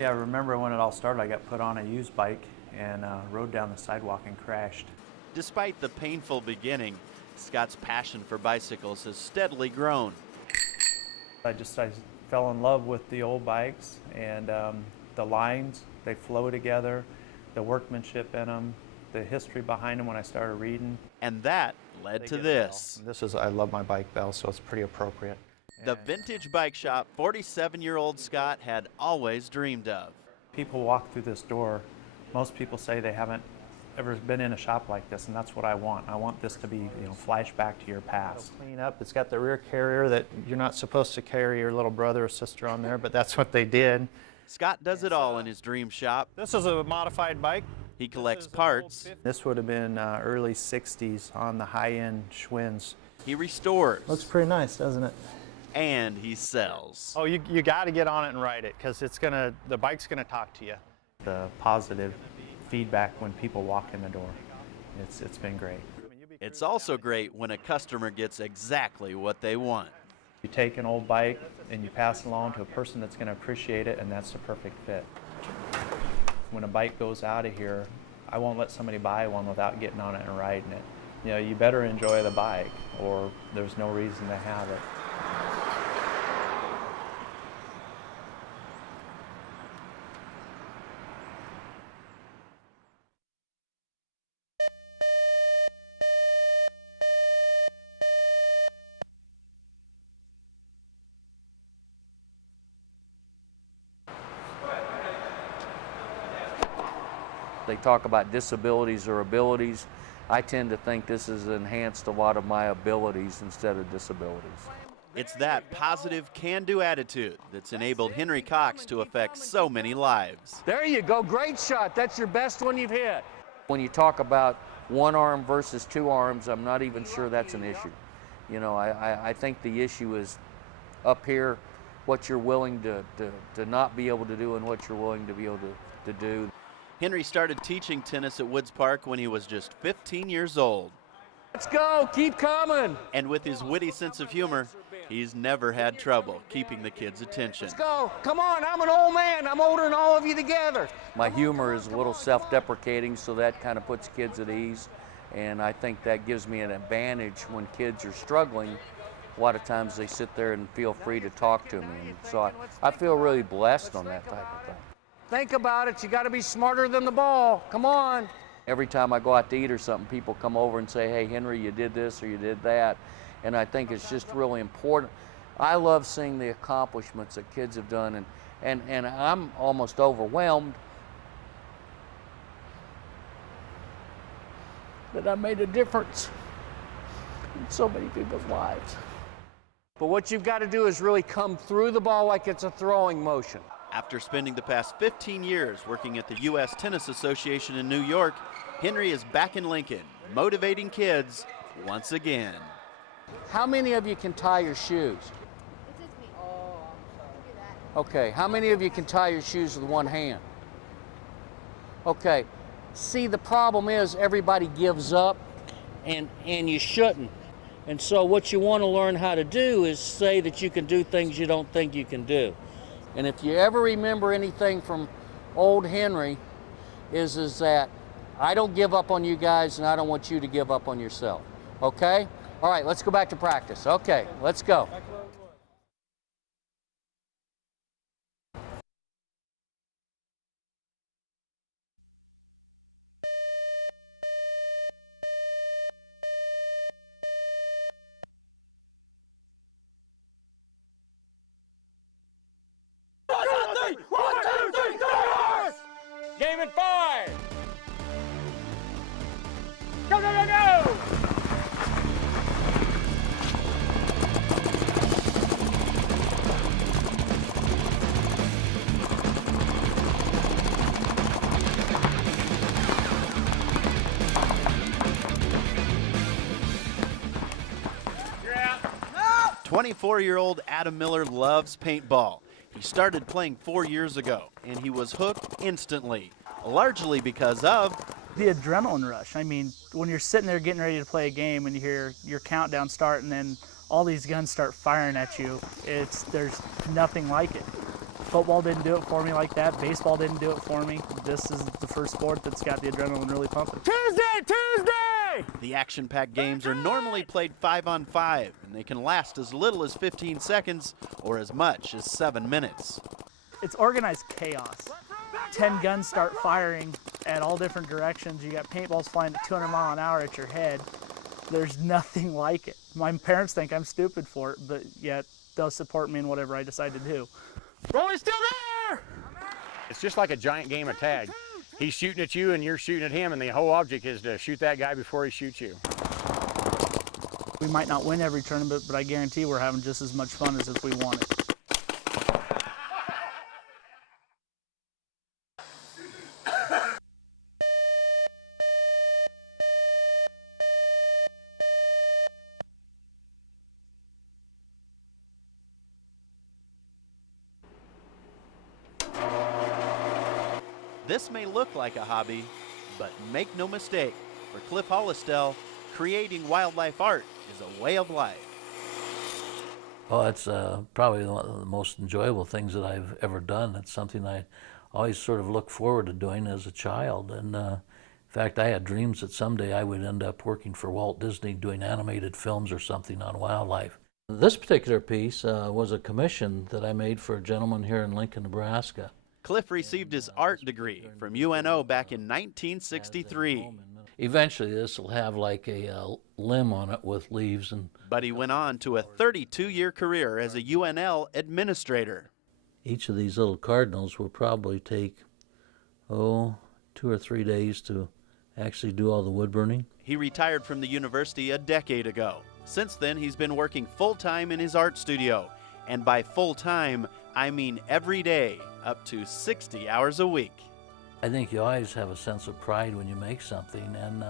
Yeah, I remember when it all started, I got put on a used bike and rode down the sidewalk and crashed. Despite the painful beginning, Scott's passion for bicycles has steadily grown. I fell in love with the old bikes and the lines, they flow together, the workmanship in them, the history behind them when I started reading. And that led to this. I love my bike bell, so it's pretty appropriate. The vintage bike shop 47-year-old Scott had always dreamed of. People walk through this door, most people say they haven't ever been in a shop like this, and that's what I want. I want this to be, flashback to your past. Clean up. It's got the rear carrier that you're not supposed to carry your little brother or sister on there, but that's what they did. Scott does it all in his dream shop. This is a modified bike. He collects parts. This would have been early 60s on the high-end Schwinn's. He restores. Looks pretty nice, doesn't it? And he sells. Oh, you got to get on it and ride it, because the bike's gonna talk to you. The positive feedback when people walk in the door, it's been great. It's also great when a customer gets exactly what they want. You take an old bike and you pass it along to a person that's going to appreciate it, and that's the perfect fit. When a bike goes out of here, I won't let somebody buy one without getting on it and riding it. You better enjoy the bike, or there's no reason to have it. They talk about disabilities or abilities. I tend to think this has enhanced a lot of my abilities instead of disabilities. It's that positive can-do attitude that's enabled Henry Cox to affect so many lives. There you go, great shot. That's your best one you've hit. When you talk about one arm versus two arms, I'm not even sure that's an issue. I think the issue is up here, what you're willing to not be able to do and what you're willing to be able to do. Henry started teaching tennis at Woods Park when he was just 15 years old. Let's go, keep coming. And with his witty sense of humor, he's never had trouble keeping the kids' attention. Let's go, come on, I'm an old man. I'm older than all of you together. My humor is a little self-deprecating, so that kind of puts kids at ease. And I think that gives me an advantage when kids are struggling. A lot of times they sit there and feel free to talk to me. And so I feel really blessed on that type of thing. Think about it, you gotta be smarter than the ball, come on. Every time I go out to eat or something, people come over and say, hey, Henry, you did this or you did that. And I think it's just really important. I love seeing the accomplishments that kids have done, and I'm almost overwhelmed that I made a difference in so many people's lives. But what you've got to do is really come through the ball like it's a throwing motion. After spending the past 15 years working at the U.S. Tennis Association in New York, Henry is back in Lincoln, motivating kids once again. How many of you can tie your shoes? Okay, how many of you can tie your shoes with one hand? Okay, see, the problem is everybody gives up, and you shouldn't. And so what you want to learn how to do is say that you can do things you don't think you can do. And if you ever remember anything from old Henry, is that I don't give up on you guys, and I don't want you to give up on yourself, okay? All right, let's go back to practice. Okay, let's go. Game in 5. Go, go, go, go! You're out. No! 24-year-old Adam Miller loves paintball. He started playing 4 years ago, and he was hooked instantly, largely because of the adrenaline rush. I mean, when you're sitting there getting ready to play a game and you hear your countdown start and then all these guns start firing at you, there's nothing like it. Football didn't do it for me like that. Baseball didn't do it for me. This is the first sport that's got the adrenaline really pumping. Tuesday! The action-packed games are normally played 5-on-5, and they can last as little as 15 seconds or as much as 7 minutes. It's organized chaos. 10 guns start firing at all different directions. You got paintballs flying at 200 miles an hour at your head. There's nothing like it. My parents think I'm stupid for it, but yet they'll support me in whatever I decide to do. Rolly's still there! It's just like a giant game of tag. He's shooting at you and you're shooting at him, and the whole object is to shoot that guy before he shoots you. We might not win every tournament, but I guarantee we're having just as much fun as if we won it. This may look like a hobby, but make no mistake, for Cliff Hostestelle, creating wildlife art is a way of life. Well, it's probably one of the most enjoyable things that I've ever done. It's something I always sort of looked forward to doing as a child. And in fact, I had dreams that someday I would end up working for Walt Disney doing animated films or something on wildlife. This particular piece was a commission that I made for a gentleman here in Lincoln, Nebraska. Cliff received his art degree from UNO back in 1963. Eventually this will have like a limb on it with leaves. But he went on to a 32-year career as a UNL administrator. Each of these little cardinals will probably take, 2 or 3 days to actually do all the wood burning. He retired from the university a decade ago. Since then, he's been working full-time in his art studio. And by full-time, I mean every day, up to 60 hours a week. I think you always have a sense of pride when you make something, and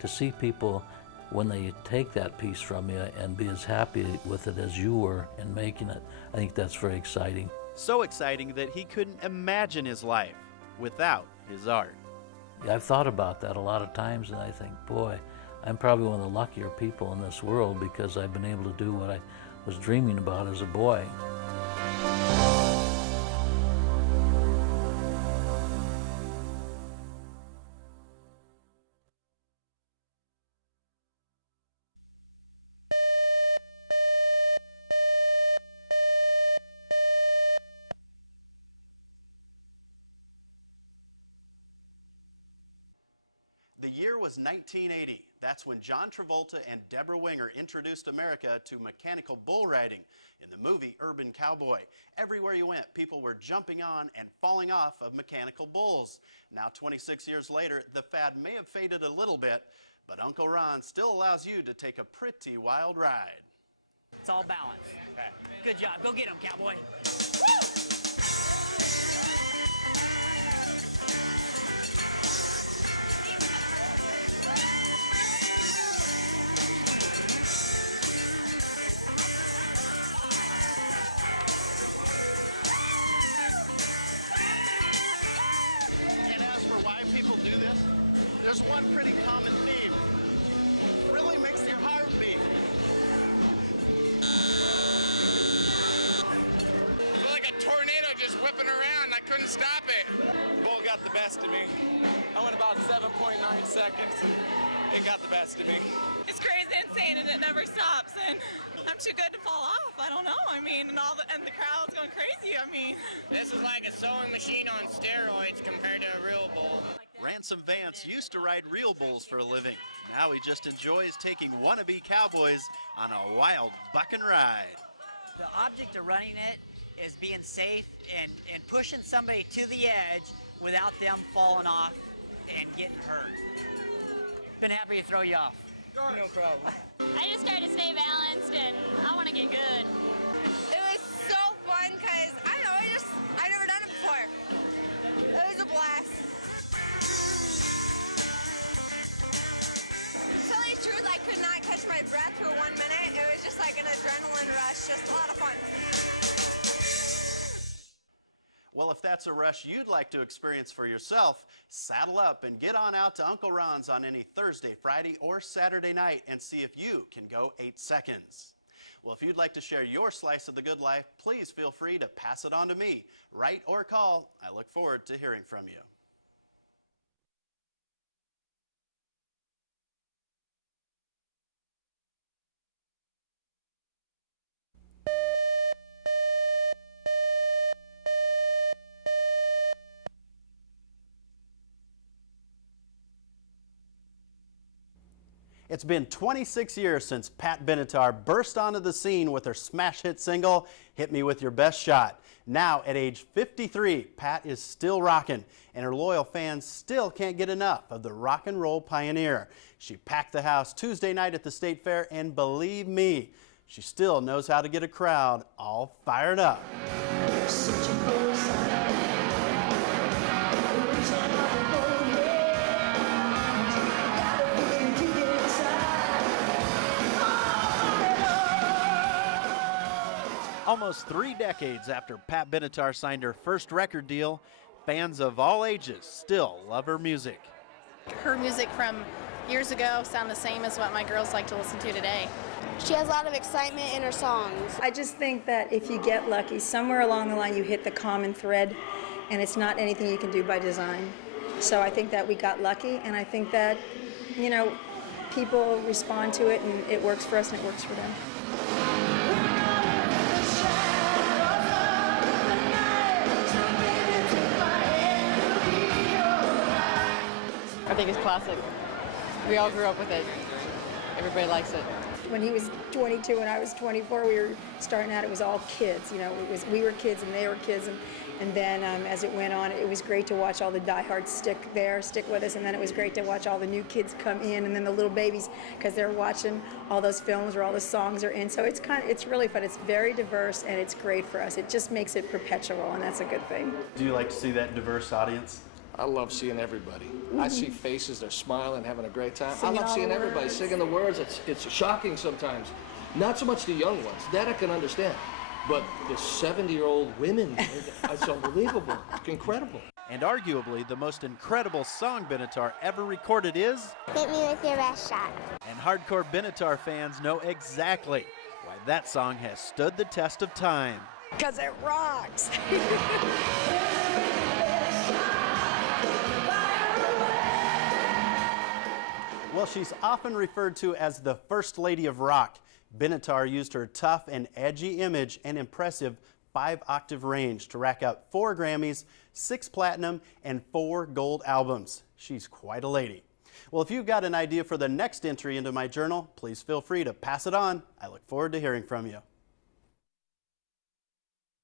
to see people, when they take that piece from you and be as happy with it as you were in making it, I think that's very exciting. So exciting that he couldn't imagine his life without his art. I've thought about that a lot of times, and I think, boy, I'm probably one of the luckier people in this world because I've been able to do what I was dreaming about as a boy. The year was 1980. That's when John Travolta and Deborah Winger introduced America to mechanical bull riding in the movie Urban Cowboy. Everywhere you went, people were jumping on and falling off of mechanical bulls. Now, 26 years later, the fad may have faded a little bit, but Uncle Ron still allows you to take a pretty wild ride. It's all balance. Okay. Good job. Go get him, cowboy. There's one pretty common theme. It really makes your heart beat. I feel like a tornado just whipping around. I couldn't stop it. The bull got the best of me. I went about 7.9 seconds. It got the best of me. It's crazy, insane, and it never stops. And I'm too good to fall off. I don't know. I mean, and the crowd's going crazy. I mean, This is like a sewing machine on steroids compared to a real bull. Ransom Vance used to ride real bulls for a living. Now he just enjoys taking wannabe cowboys on a wild bucking ride. The object of running it is being safe and pushing somebody to the edge without them falling off and getting hurt. Been happy to throw you off. No problem. I just try to stay balanced, and I want to get good. It was so fun because, I don't know, I've never done it before. It was a blast. To tell you the truth, I could not catch my breath for 1 minute. It was just like an adrenaline rush, just a lot of fun. Well, if that's a rush you'd like to experience for yourself, saddle up and get on out to Uncle Ron's on any Thursday, Friday, or Saturday night and see if you can go 8 seconds. Well, if you'd like to share your slice of the good life, please feel free to pass it on to me. Write or call. I look forward to hearing from you. It's been 26 years since Pat Benatar burst onto the scene with her smash hit single, Hit Me With Your Best Shot. Now, at age 53, Pat is still rocking, and her loyal fans still can't get enough of the rock and roll pioneer. She packed the house Tuesday night at the State Fair, and believe me, she still knows how to get a crowd all fired up. Almost 3 decades after Pat Benatar signed her first record deal, fans of all ages still love her music. Her music from years ago sound the same as what my girls like to listen to today. She has a lot of excitement in her songs. I just think that if you get lucky, somewhere along the line you hit the common thread, and it's not anything you can do by design. So I think that we got lucky, and I think that, you know, people respond to it, and it works for us and it works for them. I think it's classic. We all grew up with it. Everybody likes it. When he was 22 and I was 24, we were starting out, it was all kids. You know, we were kids and they were kids. And then as it went on, it was great to watch all the diehards stick with us. And then it was great to watch all the new kids come in, and then the little babies, because they're watching all those films where all the songs are in. So it's really fun. It's very diverse, and it's great for us. It just makes it perpetual, and that's a good thing. Do you like to see that diverse audience? I love seeing everybody. I see faces, they're smiling, having a great time. Singing I love all seeing the everybody words. singing the words. It's shocking sometimes. Not so much the young ones, that I can understand. But the 70-year-old women, it's unbelievable. It's incredible. And arguably the most incredible song Benatar ever recorded is Hit Me With Your Best Shot. And hardcore Benatar fans know exactly why that song has stood the test of time. Because it rocks. Well, she's often referred to as the First Lady of Rock. Benatar used her tough and edgy image and impressive 5-octave range to rack up 4 Grammys, 6 platinum, and 4 gold albums. She's quite a lady. Well, if you've got an idea for the next entry into my journal, please feel free to pass it on. I look forward to hearing from you.